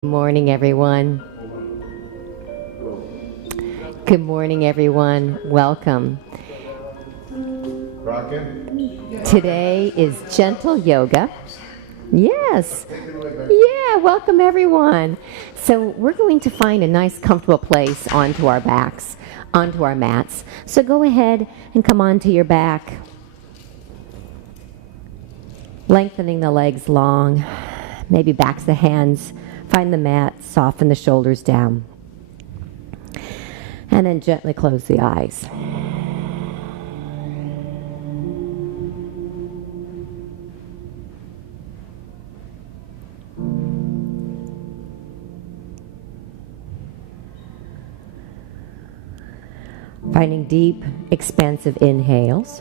Good morning, everyone. Good morning, everyone. Welcome. Today is gentle yoga. Yes. Yeah, welcome, everyone. So we're going to find a nice, comfortable place onto our backs, onto our mats. So go ahead and come onto your back, lengthening the legs long, maybe backs the hands. Find the mat, soften the shoulders down, and then gently close the eyes. Finding deep, expansive inhales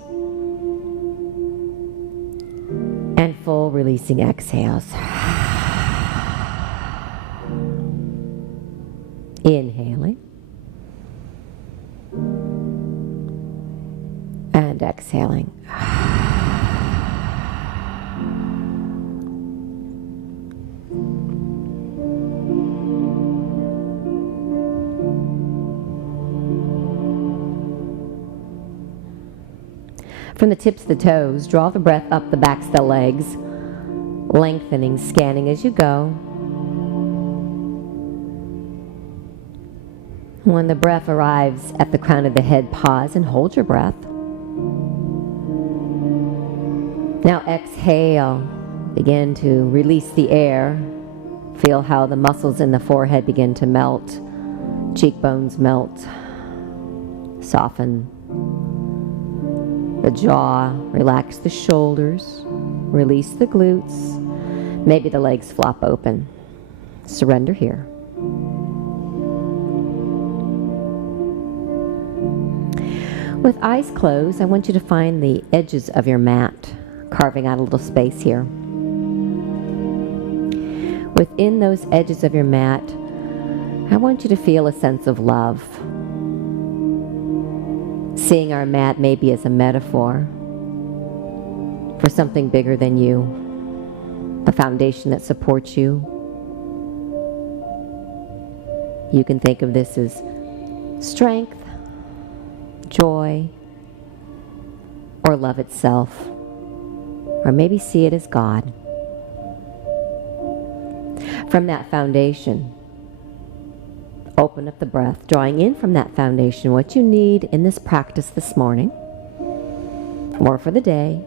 and full releasing exhales. Inhaling and exhaling. From the tips of the toes, draw the breath up the backs of the legs, lengthening, scanning as you go. When the breath arrives at the crown of the head, pause and hold your breath. Now exhale. Begin to release the air. Feel how the muscles in the forehead begin to melt. Cheekbones melt. Soften the jaw. Relax the shoulders. Release the glutes. Maybe the legs flop open. Surrender here. With eyes closed, I want you to find the edges of your mat, carving out a little space here. Within those edges of your mat, I want you to feel a sense of love. Seeing our mat maybe as a metaphor for something bigger than you, a foundation that supports you. You can think of this as strength, joy, or love itself, or maybe see it as God. From that foundation, open up the breath, drawing in from that foundation what you need in this practice this morning, or for the day.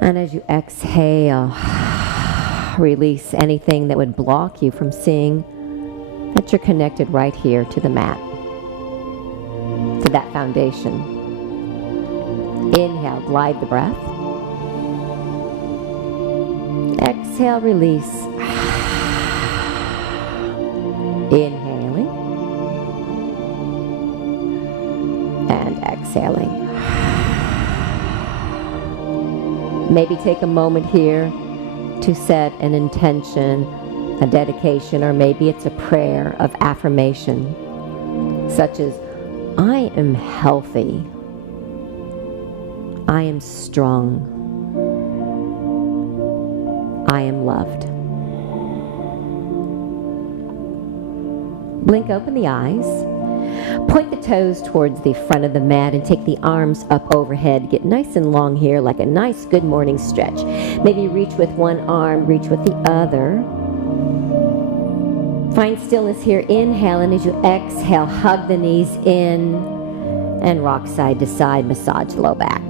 And as you exhale, release anything that would block you from seeing that you're connected right here to the mat, to that foundation. Inhale, glide the breath. Exhale, release. Inhaling and exhaling. Maybe take a moment here to set an intention, a dedication, or maybe it's a prayer of affirmation, such as, I am healthy. I am strong. I am loved. Blink open the eyes. Point the toes towards the front of the mat and take the arms up overhead. Get nice and long here, like a nice good morning stretch. Maybe reach with one arm, reach with the other. Find stillness here. Inhale, and as you exhale, hug the knees in and rock side to side. Massage the low back.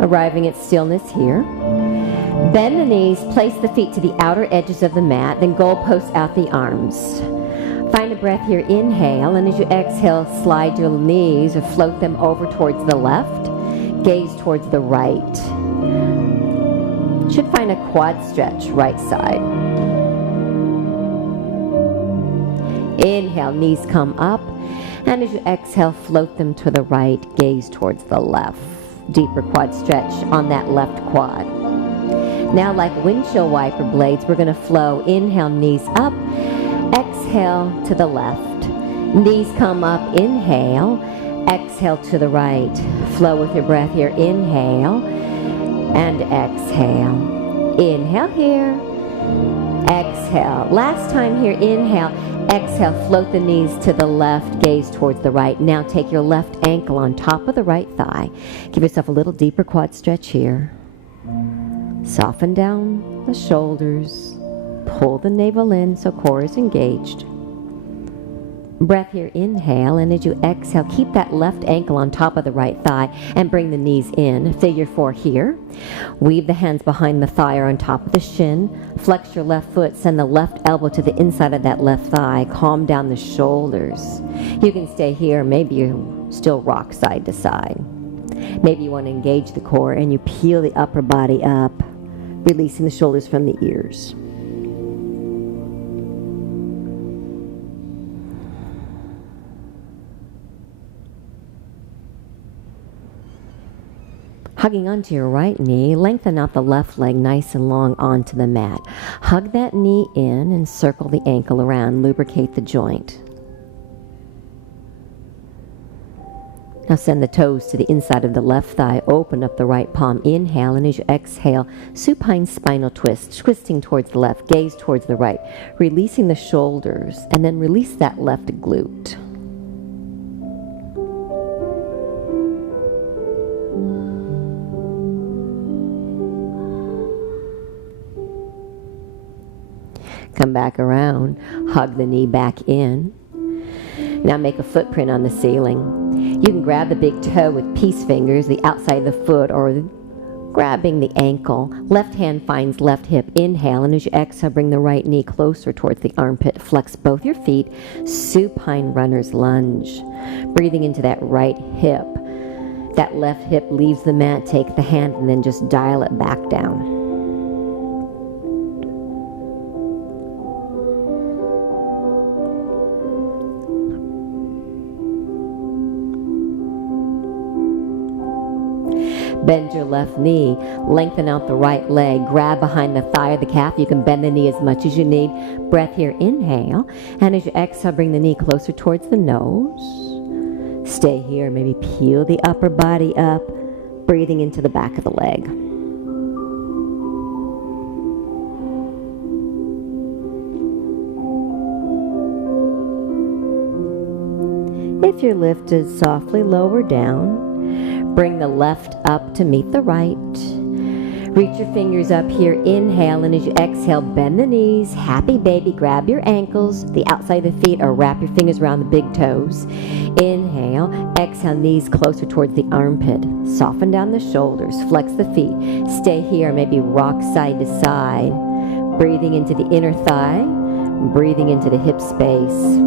Arriving at stillness here. Bend the knees, place the feet to the outer edges of the mat, then goalpost out the arms. Find a breath here. Inhale, and as you exhale, slide your knees or float them over towards the left. Gaze towards the right. Should find a quad stretch, right side. Inhale, knees come up, and as you exhale, float them to the right. Gaze towards the left. Deeper quad stretch on that left quad. Now, like windshield wiper blades, we're going to flow. Inhale, knees up. Exhale to the left. Knees come up. Inhale. Exhale to the right. Flow with your breath here. Inhale and exhale. Inhale here. Exhale. Last time here. Inhale. Exhale. Float the knees to the left. Gaze towards the right. Now take your left ankle on top of the right thigh. Give yourself a little deeper quad stretch here. Soften down the shoulders. Pull the navel in so core is engaged. Breath here, inhale, and as you exhale, keep that left ankle on top of the right thigh and bring the knees in. Figure 4 here. Weave the hands behind the thigh or on top of the shin. Flex your left foot, send the left elbow to the inside of that left thigh. Calm down the shoulders. You can stay here, maybe you still rock side to side. Maybe you want to engage the core and you peel the upper body up, releasing the shoulders from the ears. Hugging onto your right knee, lengthen out the left leg nice and long onto the mat. Hug that knee in and circle the ankle around, lubricate the joint. Now send the toes to the inside of the left thigh, open up the right palm, inhale, and as you exhale, supine spinal twist, twisting towards the left, gaze towards the right, releasing the shoulders, and then release that left glute. Come back around, hug the knee back in. Now make a footprint on the ceiling. You can grab the big toe with peace fingers, the outside of the foot, or grabbing the ankle. Left hand finds left hip. Inhale, and as you exhale, bring the right knee closer towards the armpit. Flex both your feet. Supine runner's lunge. Breathing into that right hip. That left hip leaves the mat. Take the hand and then just dial it back down. Bend your left knee, lengthen out the right leg, grab behind the thigh or the calf. You can bend the knee as much as you need. Breath here, inhale. And as you exhale, bring the knee closer towards the nose. Stay here, maybe peel the upper body up, breathing into the back of the leg. If you're lifted, softly lower down. Bring the left up to meet the right. Reach your fingers up here. Inhale, and as you exhale, bend the knees. Happy baby. Grab your ankles, the outside of the feet, or wrap your fingers around the big toes. Inhale. Exhale, knees closer towards the armpit. Soften down the shoulders. Flex the feet. Stay here. Maybe rock side to side. Breathing into the inner thigh. Breathing into the hip space.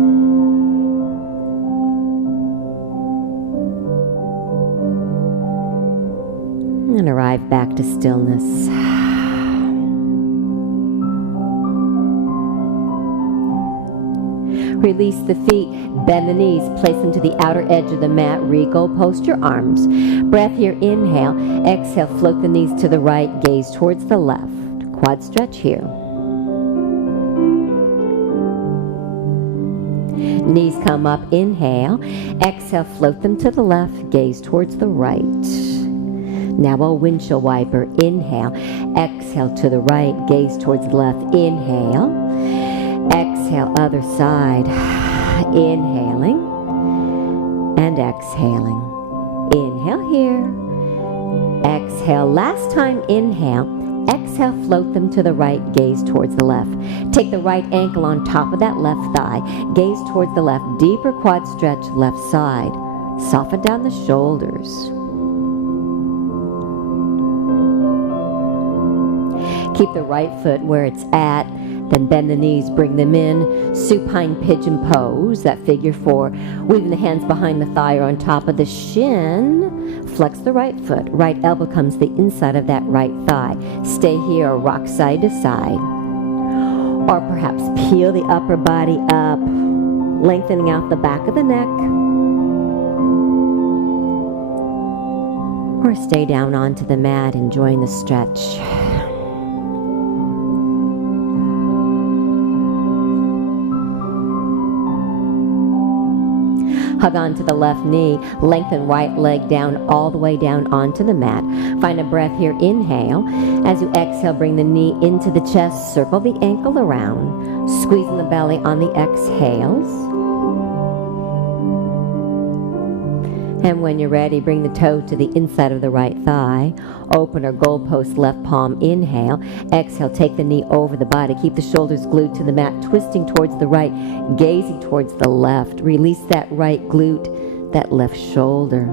And arrive back to stillness. Release the feet, bend the knees, place them to the outer edge of the mat, re-goal post your arms. Breath here, inhale, exhale, float the knees to the right, gaze towards the left. Quad stretch here. Knees come up, inhale, exhale, float them to the left, gaze towards the right. Now a windshield wiper. Inhale. Exhale to the right. Gaze towards the left. Inhale. Exhale other side. Inhaling. And exhaling. Inhale here. Exhale. Last time inhale. Exhale. Float them to the right. Gaze towards the left. Take the right ankle on top of that left thigh. Gaze towards the left. Deeper quad stretch left side. Soften down the shoulders. Keep the right foot where it's at, then bend the knees, bring them in. Supine pigeon pose, that figure 4. Weaving the hands behind the thigh or on top of the shin. Flex the right foot. Right elbow comes to the inside of that right thigh. Stay here or rock side to side. Or perhaps peel the upper body up, lengthening out the back of the neck. Or stay down onto the mat, enjoying the stretch. Hug onto the left knee. Lengthen right leg down all the way down onto the mat. Find a breath here. Inhale. As you exhale, bring the knee into the chest. Circle the ankle around. Squeezing the belly on the exhales. And when you're ready, bring the toe to the inside of the right thigh. Open or goalpost left palm. Inhale. Exhale, take the knee over the body. Keep the shoulders glued to the mat, twisting towards the right, gazing towards the left. Release that right glute, that left shoulder.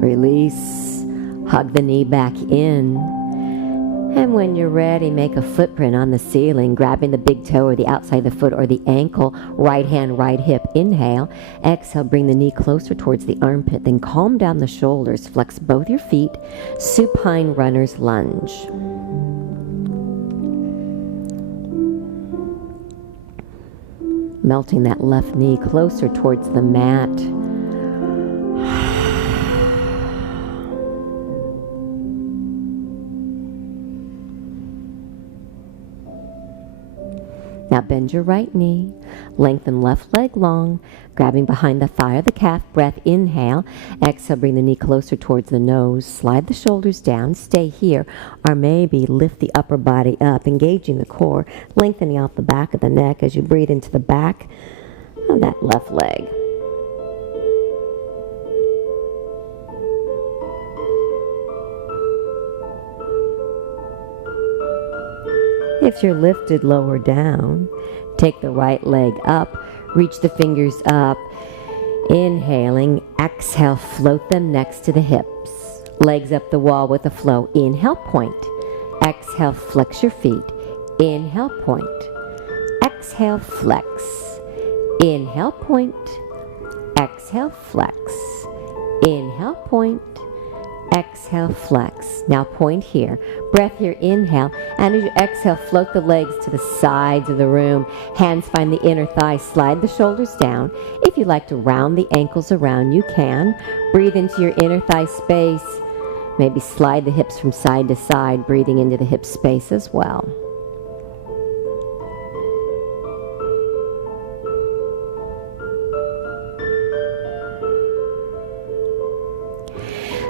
Release. Hug the knee back in. And when you're ready, make a footprint on the ceiling, grabbing the big toe or the outside of the foot or the ankle. Right hand, right hip. Inhale. Exhale, bring the knee closer towards the armpit. Then calm down the shoulders. Flex both your feet. Supine runner's lunge. Melting that left knee closer towards the mat. Now bend your right knee, lengthen left leg long, grabbing behind the thigh or the calf. Breath, inhale. Exhale, bring the knee closer towards the nose. Slide the shoulders down, stay here, or maybe lift the upper body up, engaging the core, lengthening out the back of the neck as you breathe into the back of that left leg. If you're lifted lower down, take the right leg up, reach the fingers up, inhaling, exhale, float them next to the hips. Legs up the wall with a flow. Inhale, point. Exhale, flex your feet. Inhale, point. Exhale, flex. Inhale, point. Exhale, flex. Inhale, point. Exhale, flex. Now point here. Breath here, inhale. And as you exhale, float the legs to the sides of the room. Hands find the inner thigh. Slide the shoulders down. If you'd like to round the ankles around, you can. Breathe into your inner thigh space. Maybe slide the hips from side to side, breathing into the hip space as well.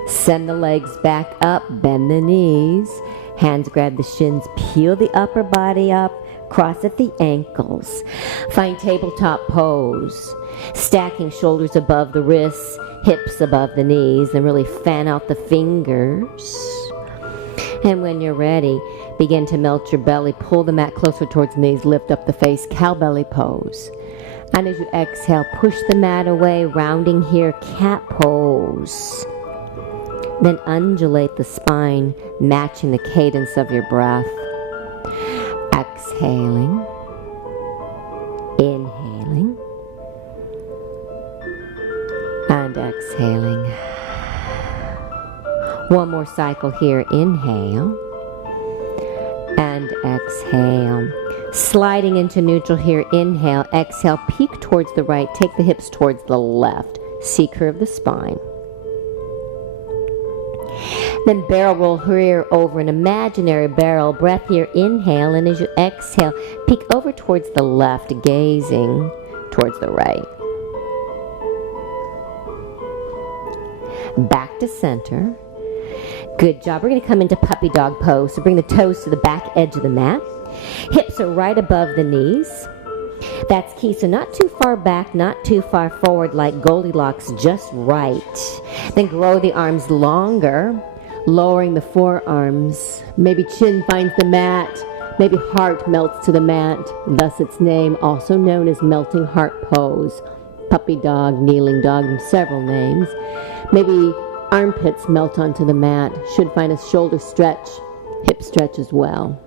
Send the legs back up, bend the knees, hands grab the shins, peel the upper body up, cross at the ankles. Find tabletop pose, stacking shoulders above the wrists, hips above the knees, and really fan out the fingers. And when you're ready, begin to melt your belly, pull the mat closer towards the knees, lift up the face, cow belly pose. And as you exhale, push the mat away, rounding here, cat pose. Then undulate the spine, matching the cadence of your breath. Exhaling, inhaling, and exhaling. One more cycle here. Inhale and exhale. Sliding into neutral here. Inhale, exhale, peek towards the right. Take the hips towards the left. C-curve the spine. Then barrel roll here over an imaginary barrel. Breath here, inhale, and as you exhale, peek over towards the left, gazing towards the right. Back to center. Good job. We're going to come into puppy dog pose. So bring the toes to the back edge of the mat. Hips are right above the knees. That's key. So not too far back, not too far forward like Goldilocks, just right. Then grow the arms longer, lowering the forearms. Maybe chin finds the mat. Maybe heart melts to the mat. Thus its name, also known as melting heart pose. Puppy dog, kneeling dog, and several names. Maybe armpits melt onto the mat. Should find a shoulder stretch, hip stretch as well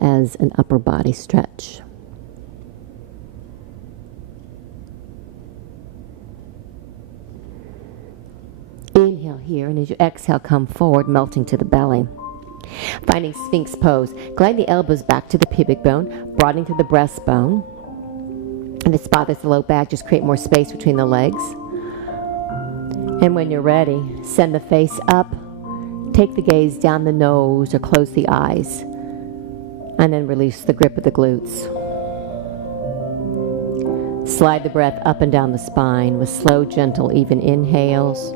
as an upper body stretch. Inhale here, and as you exhale, come forward, melting to the belly. Finding Sphinx pose, glide the elbows back to the pubic bone, broadening to the breastbone. If it bothers the low back, just create more space between the legs. And when you're ready, send the face up, take the gaze down the nose or close the eyes, and then release the grip of the glutes. Slide the breath up and down the spine with slow, gentle, even inhales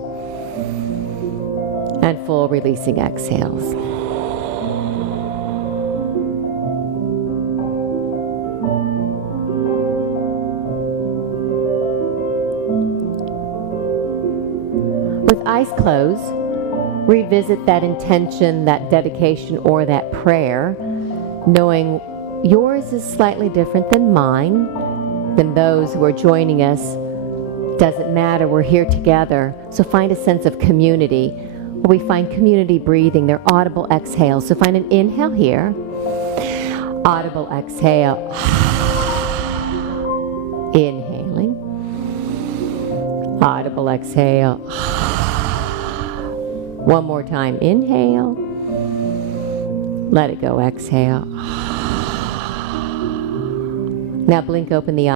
and full releasing exhales. With eyes closed, revisit that intention, that dedication, or that prayer, knowing yours is slightly different than mine, than those who are joining us. Doesn't matter, we're here together. So find a sense of community, where we find community breathing. They're audible exhales. So find an inhale here, audible exhale, inhaling, audible exhale. One more time, inhale, let it go, exhale. Now blink open the eyes.